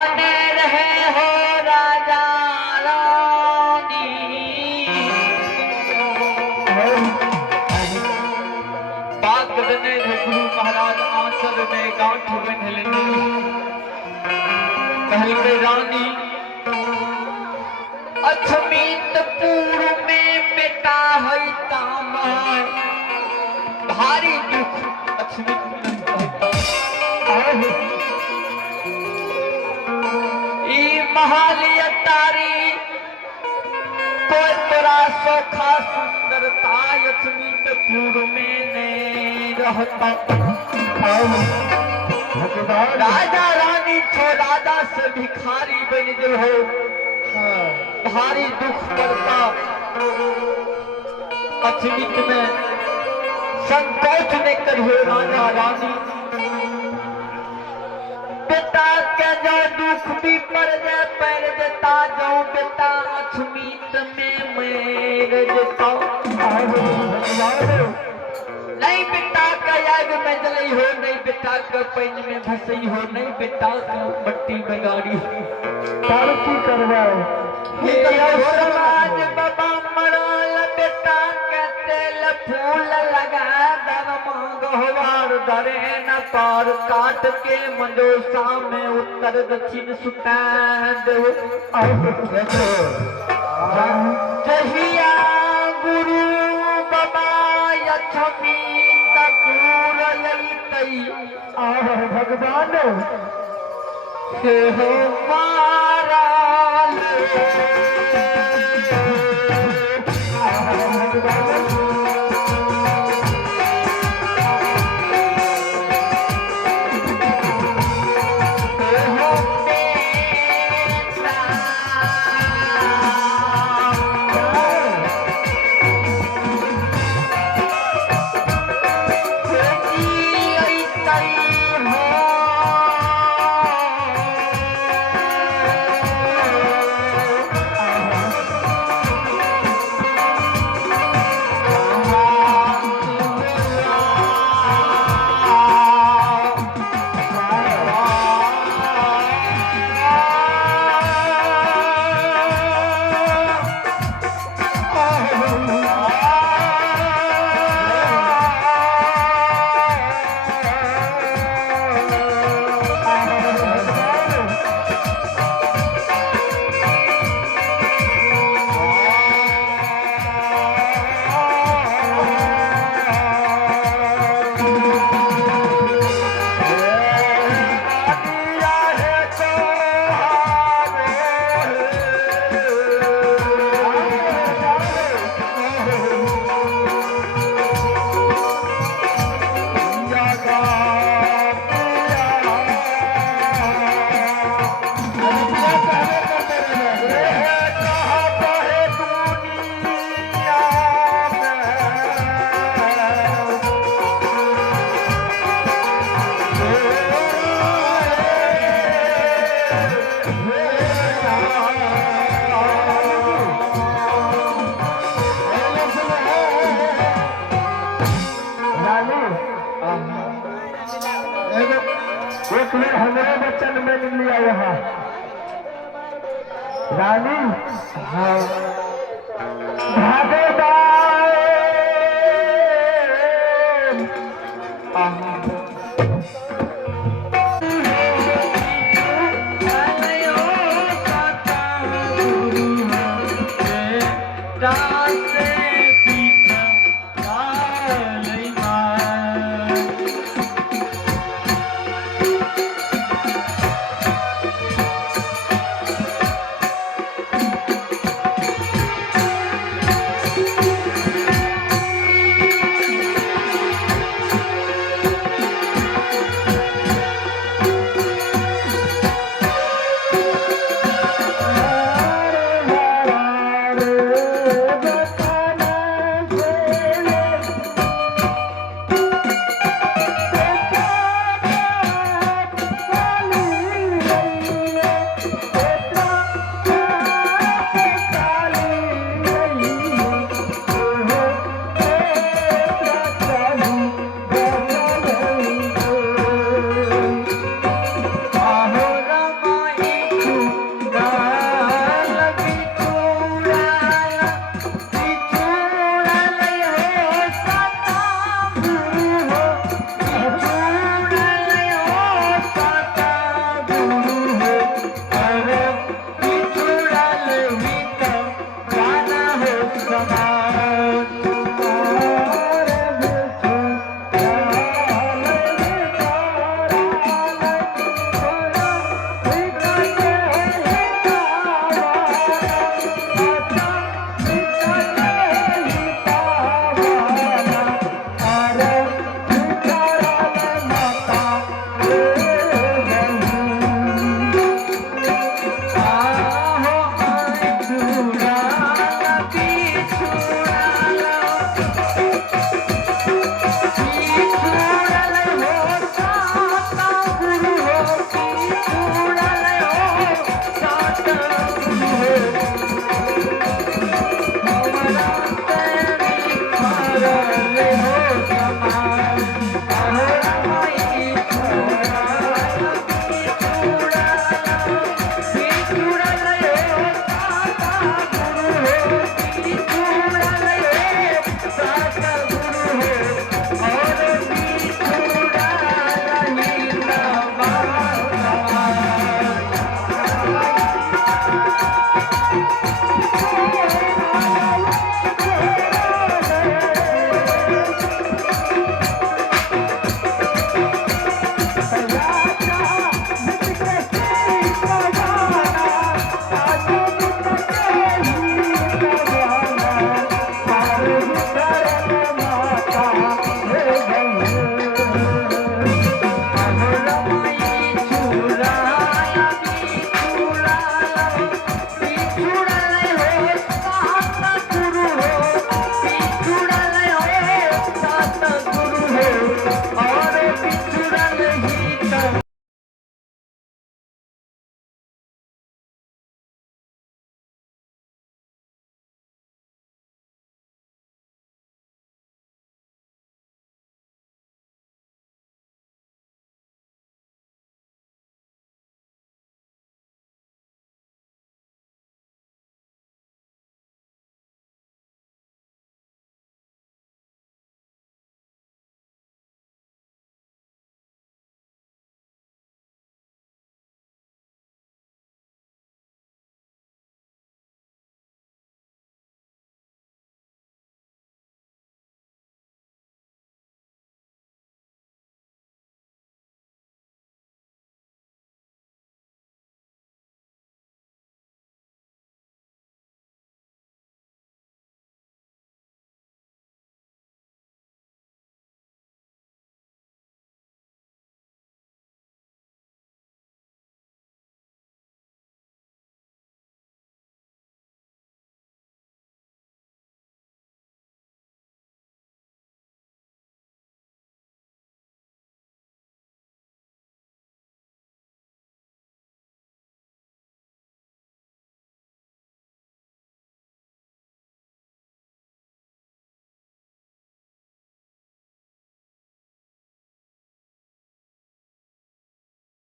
बने रहे हो राजा रानी। बात बदने गुरु महाराज आंसर में गांठ बंधलनी कहलके रानी अछमीत पूर्व में बेटा है तामार भारी दुख अछमीत महालिया तारी कोई तोरा सोखा सुंदरता यथमीत पूर्व में नहीं रहता। राजा रानी छो राजा से भिखारी बन गए हो भारी दुख पड़ता अछमीत में संकोच ने करिए राजा रानी बेटा के जो दुख भी पड़ जाए पैर देता जाऊं बेटा अछमीत में मेरे देता नहीं बेटा का आग में जलई हो नहीं बेटा का पैन में भसई हो नहीं बेटा का मट्टी में गाड़ी तार की करवाओ समाज बाबा मरल बेटा के तेल फूल लगा दर मांगवार दरे न पार काट के मंजोसा में उत्तर दक्षिण सुता दो जहिया गुरु बाबा यछमीत पूर लई भगवान हे हो मारा एक मिनट हमारे बच्चन में लिया यहाँ रानी